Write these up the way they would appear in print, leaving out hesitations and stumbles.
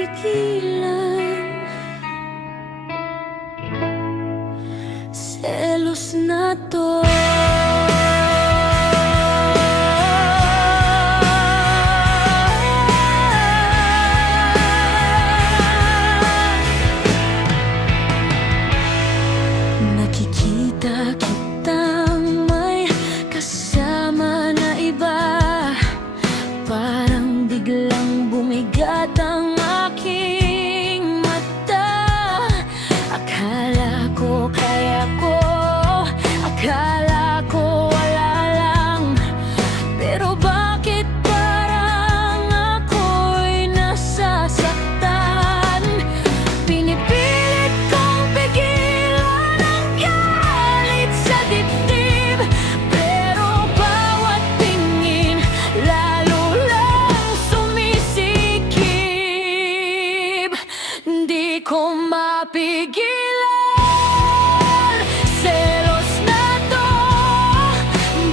mapigilan. Selos na to. Nakikita kitang may kasama na iba, parang biglang bumigat ang aking mata. Akala ko kaya ko, akala ko wala lang, pero bakit parang ako'y nasasaktan? Pinipilit kong pigilan ang galit sa dibdib, pero bawat tingin lalo lang sumisikip. Di ko mapigilan. Selos na to.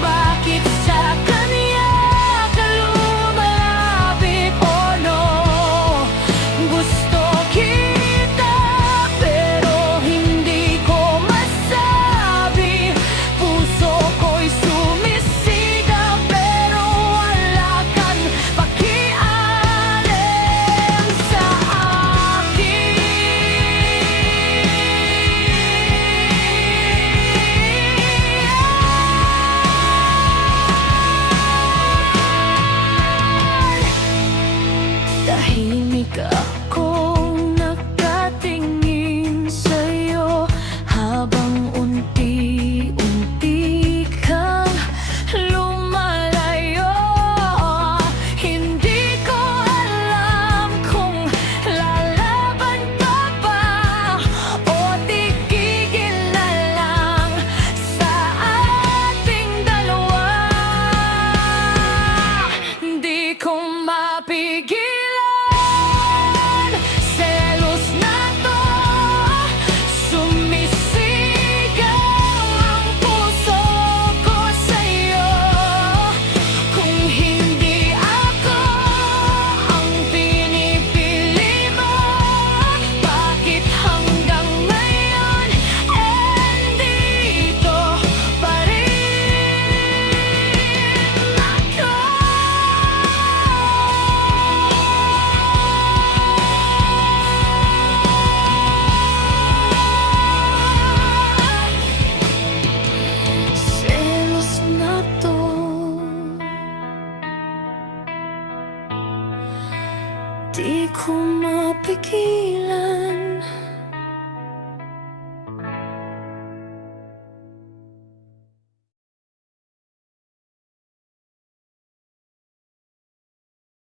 Bakit sa kanya ka lumalapit? Oh no, gusto kita pero hindi ko masabi. Puso ko'y sumisigaw pero wala kang pakialam sa akin. Tahimik akong nakatingin sa'yo habang unti-unti kang lumalayo. Hindi ko alam kung lalaban ka ba o tigigil na lang sa ating dalawa. Di ko mapigilan. Selos na to. Sumisigaw ang puso ko sa'yo. Kung hindi ako ang pinipili mo, bakit hanggang ngayon dito pa rin ako? Selos na to. Di ko mapigilan.